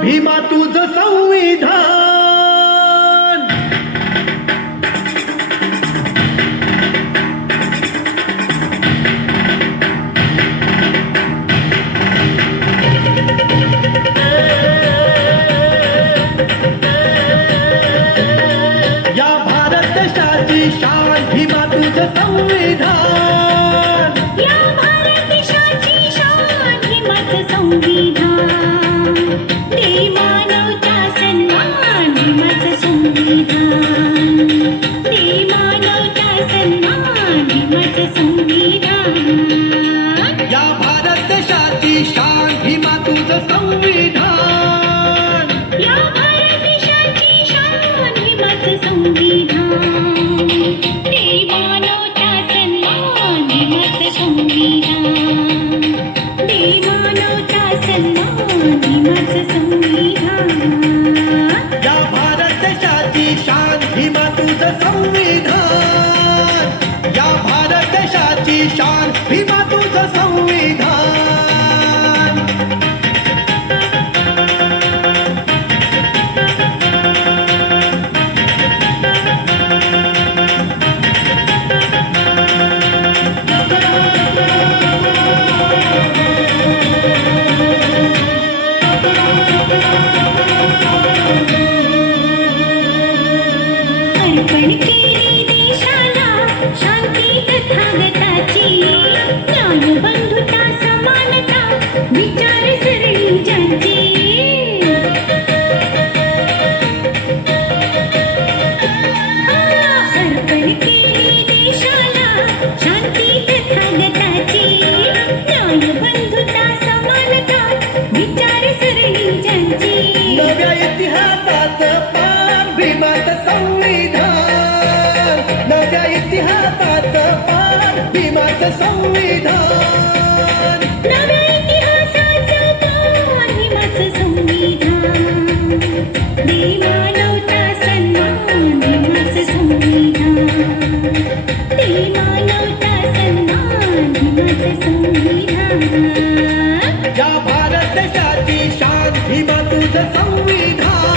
भीमा तुझं संविधान. या भारत देशाची शान भीमा तुझं संविधान. या भारत देशाची शान भीमाचं संविधान. ते मानवता सन्मान भीमाचं संविधान. ते मानवता सन्मान भीमाचं संविधान. या भारत देशाची शान भीमा तुझं संविधान. या भारत देशाची शान भीमाचं संविधान. ते मानवता सन्मान भीमाचं संविधान. ते मानवता सन्मान भीमाचं संविधान. या भारत देशाची शान भीमा तुझं संविधान. या भारत देशाची शान भीमा तुझं संविधान. अर्पण केली देशाला शांती तथागताची. न्यायबंधुता समानता विचारसरणी ज्यांची. अर्पण केली देशाला शांती तथागताची. न्यायबंधुता समानता विचारसरणी ज्यांची. नव्या इतिहासाचं पान भीमाचं संविधान. नव्या इतिहासाचं पान भीमाचं संविधान. नव्या इतिहासाचं पान भीमाचं संविधान. दे मानवता सन्मान भीमाचं संविधान. दे मानवता सन्मान भीमाचं संविधान. या भारत देशाची शान भीमा तुझं संविधान.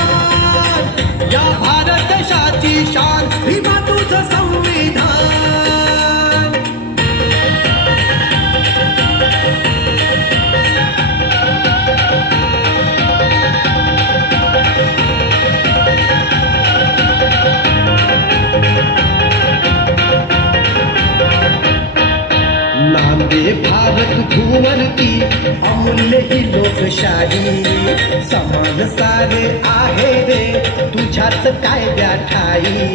या भारत देशाची शान भीमा तुझं संविधान. नांदे भारत भुवनती अमूल्य ही लोकशाही. समान सारे आहे रे तुझ्याच कायद्या ठाई.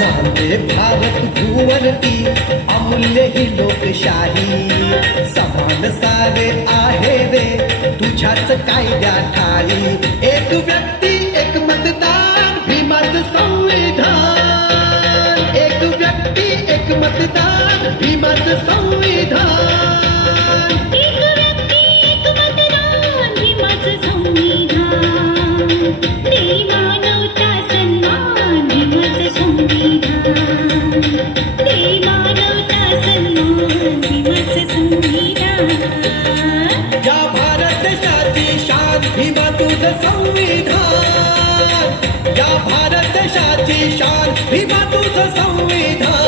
नांदे भारत भुवनती अमूल्य ही लोकशाही. समान सारे आहे रे तुझ्याच कायद्या ठाई. एक व्यक्ती एक मतदान भीमाचं संविधान. एक व्यक्ती एक मतदान भीमाचं संविधान. एक व्यक्ती एक मतदान भीमाचं संविधान. दे मानवता सन्मान भीमाचं संविधान. दे मानवता सन्मान भीमाचं संविधान. या भारत देशाची शान भीमा तुझं संविधान. या भारत देशाची शान भीमा तुझं संविधान.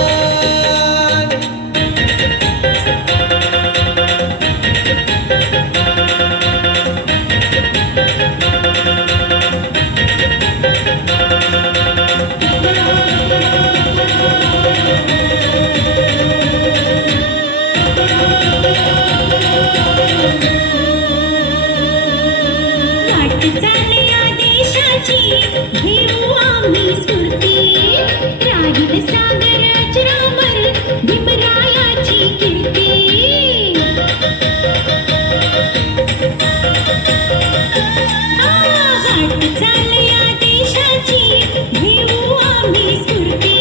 वाटचाल या देशाची घेऊ आम्ही स्फूर्ती. राहील सागर अजरामर भीमरायाची कीर्ती. वाटचाल या देशाची घेऊ आम्ही स्फूर्ती.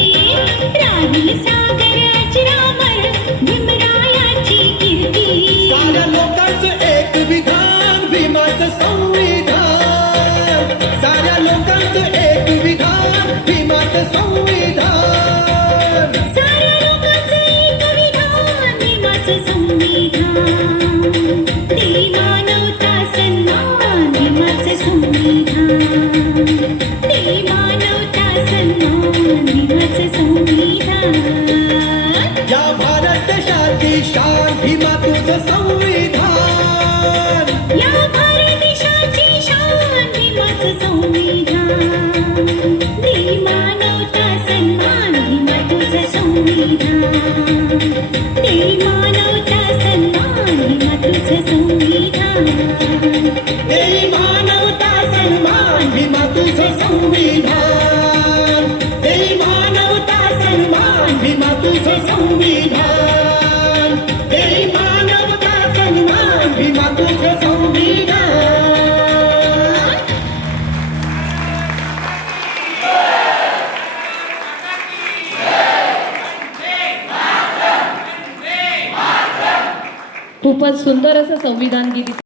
राहील सागर अजरामर भीमरायाची कीर्ती. साऱ्या लोकांचं एक विधान भीमाचं संविधान. साऱ्या लोकांचं एक विधान भीमाचं संविधान. साऱ्या लोकांचं एक विधान भीमाचं भीमाचं संविधान, ते मानवता सन्मान भीमाचं संविधान, ते मानवता सन्मान भीमाचं संविधान. या भारत देशाची शान भीमा तुझं संविधान. या भारत देशाची शान भीमाचं संविधान, ते मानवता सन्मान भीमा तुझं संविधान, ते मानवता सन्मान भीमा तुझं संविधान, ते मानवता सन्मान भीमा तुझं संविधान. ते मानवता सन्मान भीमा तुझं संविधान. ते मानवता सन्मान भीमा तुझं संविधान. खूपच सुंदर असं संविधान गीत